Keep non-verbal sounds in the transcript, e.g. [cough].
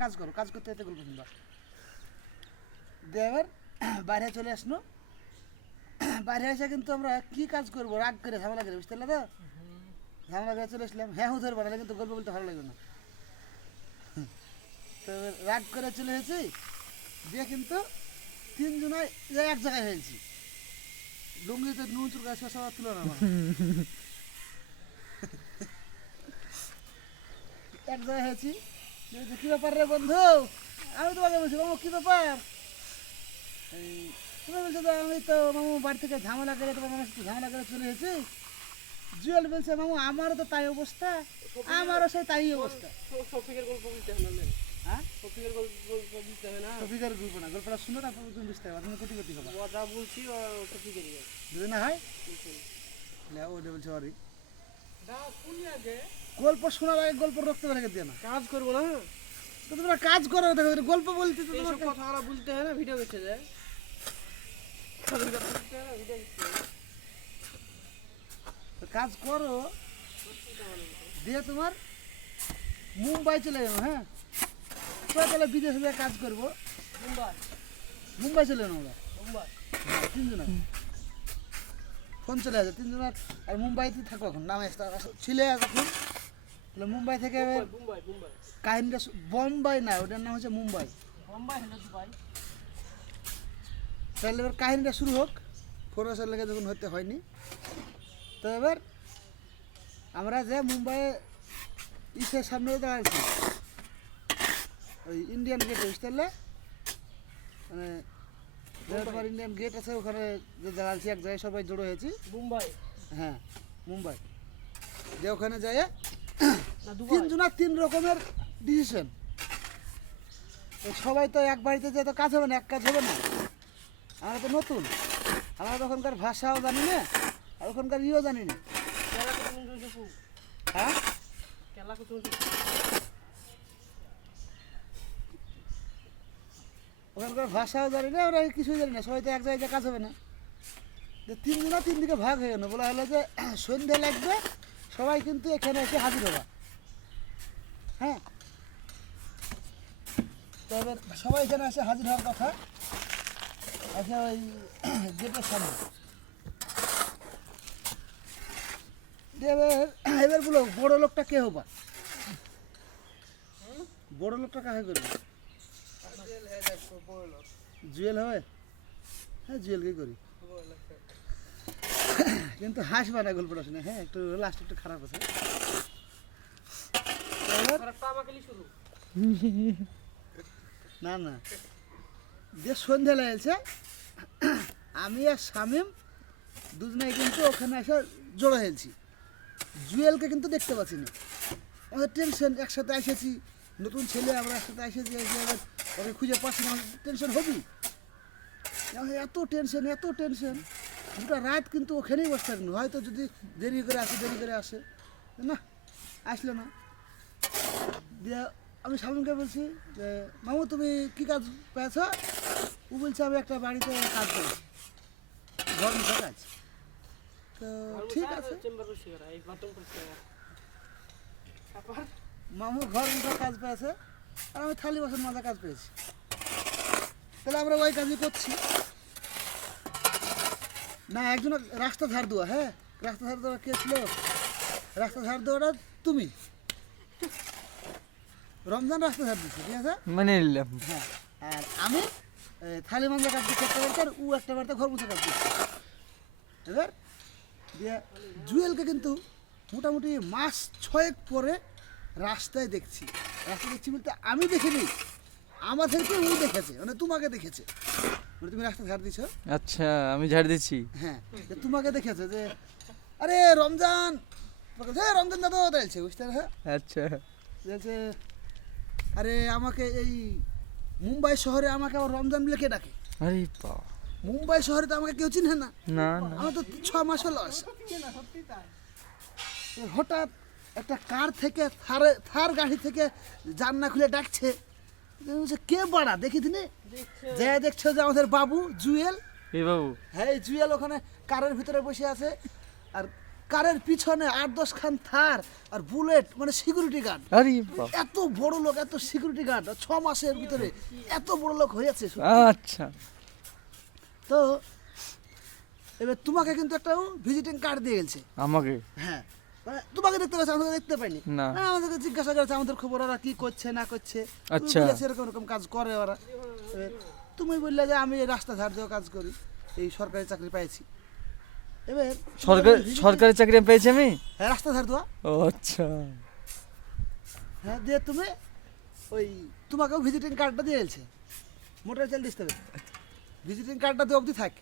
কাজ করো কাজ করতে যেতে গল্প শুনবা দিয়ে এবার বাইরে চলে আসলো। বাইরে এসে কিন্তু আমরা কি কাজ করব? রাগ করে ঝামেলা করে বুঝতে পারলে তো? ঝামেলা করে চলে আসলাম। হ্যাঁ হুঁ ধরবো কিন্তু গল্প বলতে ভালো লাগবে না। তো রাগ করে চলে এসেছি। দিয়ে কিন্তু তিনজনায় এক জায়গায় হয়েছি। লুঙ্গিতে নুন চুর গাছ সবার তুলনা আমার। [laughs] এক জায়গায় হয়েছি। কি ব্যাপার রে বন্ধু? আমি তোমাকে বলছি মামু কি ব্যাপার? এই, তুমি বলছো তো আমি তো মামু বাড়ি থেকে ঝামেলা করে তোমার ঝামেলা করে চলে এসেছি। জুয়েল বলছে মামু আমারও তো তাই অবস্থা আমারও সেই তাই অবস্থা। শফিকের গল্প বলতে হয় না শফিকের গল্প গল্প বলতে না। টপিকের গল্প না গল্পটা শুনো না তুমি বুঝতে পারবে তুমি কোটি কোটি হবা ও বলছি ও শফিকেরই গল্প। যদি না হয়? বলছে অরি আগে গল্প শোনার আগে গল্প রক্ত রেখে দিয়ে না। কাজ করব না তো তোমরা কাজ করো দেখো গল্প বলতে তো তোমার কথা ওরা বলতে হয় না ভিডিও করছে যায়। তো কাজ করো দিয়ে তোমার মুম্বাই চলে যাব হ্যাঁ? তো তাহলে বিদেশে গিয়ে কাজ করব। মুম্বাই। মুম্বাই চলে যাব আমরা মুম্বাই। তিনজনে? ফোন চলে আসে তিনজনের আর মুম্বাইতে থাকো এখন নামে ছিলে এখন। তাহলে মুম্বাই থেকে কাহিনীটা বোম্বাই না ওটার নাম হচ্ছে মুম্বাই। তাহলে এবার কাহিনীটা শুরু হোক। ফোর বছর লেগে যখন হতে হয়নি। তো এবার আমরা যে মুম্বাই ইসের সামনে দাঁড়াচ্ছি ওই ইন্ডিয়ান গেট বুঝতে মানে তোমার ইন্ডিয়ান গেট আছে ওখানে যে দাঁড়াচ্ছি এক জায়গায় সবাই জড়ো হয়েছি। মুম্বাই। হ্যাঁ মুম্বাই। যে ওখানে যায় তিনজনের তিন রকমের ডিসিশন সবাই তো এক বাড়িতে যে তো কাজ হবে না এক কাজ হবে না। আমরা তো নতুন। আমরা তো ওখানকার ভাষাও জানি না আর ওখানকার ইও জানি না। হ্যাঁ? ওখানকার ভাষাও জানি না, ওরা কিছুই জানি না, সবাই তো এক জায়গায় কাজ হবে না। যে তিনজনা তিন দিকে ভাগ হয়ে গেল, বলা হলো যে [clears throat] সন্ধে লাগবে, সবাই কিন্তু এখানে এসে হাজির হবা। হ্যাঁ? তো এবার সবাই এখানে এসে হাজির হওয়ার কথা। আচ্ছা ওই [clears throat] গেটের সামনে। এবার [clears throat] এবার বলো বড় লোকটা কে হবা? বড় লোকটা কাকে করবে? জুয়েল হবে? হ্যাঁ জুয়েলকে করি। কিন্তু হাসবা না গল্পটা শুনে হ্যাঁ একটু লাস্ট একটু খারাপ আছে। না না। যে সন্ধে লাগছে আমি আর শামিম দুজনে কিন্তু ওখানে এসে জড়ো হয়েছি। জুয়েলকে কিন্তু দেখতে পাচ্ছি না। আমাদের টেনশন একসাথে এসেছি। নতুন ছেলে আমরা একসাথে এসে এবার ওকে খুঁজে পাচ্ছি না টেনশন হবি এত টেনশন এত টেনশন দুটা রাত কিন্তু ওখানেই বসে থাকল হয়তো যদি দেরি করে আসে দেরি করে আসে। না আসলো না। দিয়ে আমি শামিমকে বলছি যে মামু তুমি কি কাজ পেয়েছ? ও বলছে আমি একটা বাড়িতে কাজ করেছি ঘর কাজ তো ঠিক আছে। মামু ঘর মুখে কাজ পেয়েছে আর আমি থালি বাসন মাজা কাজ পেয়েছি। তাহলে আমরা ওই কাজই করছি। না একজন রাস্তা ধার দেওয়া হ্যাঁ? রাস্তা ধার দেওয়া কে ছিল? রাস্তা ধার দেওয়াটা তুমি। রমজান রাস্তা ধার দিচ্ছে ঠিক আছে? মানে নিলাম হ্যাঁ আর আমি থালি মাঞ্জা কাজ দিচ্ছি একটা বাড়িতে আর ও একটা বাড়িতে ঘর মুছে কাজ দিচ্ছে। এবার দিয়ে জুয়েলকে কিন্তু মোটামুটি মাস ছয়েক পরে রাস্তায় দেখছি। রাস্তায় দেখছি বলতে আমি দেখিনি। আমাদেরকে ও দেখেছে মানে তোমাকে দেখেছে। মানে তুমি রাস্তা ধার দিছো? আচ্ছা আমি ঝাড় দিচ্ছি। হ্যাঁ তোমাকে দেখেছে যে আরে রমজান! "এ, রমজান দাদা বলছে বুঝতে হ্যাঁ? আচ্ছা। আরে আমাকে এই মুম্বাই শহরে আমাকে আবার রমজান বলে কে ডাকে? আরে বাবা। মুম্বাই শহরে তো আমাকে কেউ চিনে না। না না। আমার তো ছ মাস হলো আসা। হঠাৎ একটা কার থেকে থারে থার গাড়ি থেকে জান্না খুলে ডাকছে। কে বাড়া? দেখি দিনে যে দেখছ যে আমাদের বাবু জুয়েল। বাবু। হ্যাঁ এই জুয়েল ওখানে কারের ভিতরে বসে আছে। আর কারের পিছনে আট দশ খান থার আর বুলেট মানে সিকিউরিটি গার্ড আরে এত বড় লোক এত সিকিউরিটি গার্ড ছ মাসের ভিতরে এত বড় লোক হয়েছে আচ্ছা। তো এবার তোমাকে কিন্তু একটা ভিজিটিং কার্ড দিয়ে গেছে। আমাকে? হ্যাঁ। তোমাকে দেখতে পাচ্ছি আমাকে দেখতে পাইনি। না। হ্যাঁ, আমাদেরকে জিজ্ঞাসা করেছে আমাদের খবর ওরা কি করছে না করছে। আচ্ছা। এরকম এরকম কাজ করে ওরা। তুমি বললে যে আমি রাস্তা ধার দিয়েও কাজ করি এই সরকারি চাকরি পাইছি। এবার সরকার সরকারি চাকরি আমি পেয়েছি আমি? হ্যাঁ রাস্তা ধার দেওয়া। ও আচ্ছা। হ্যাঁ দিয়ে তুমি ওই তোমাকেও ভিজিটিং কার্ডটা দিয়ে গেছে মোটর চাল দিতে হবে। ভিজিটিং কার্ডটা দিয়ে অবধি থাক।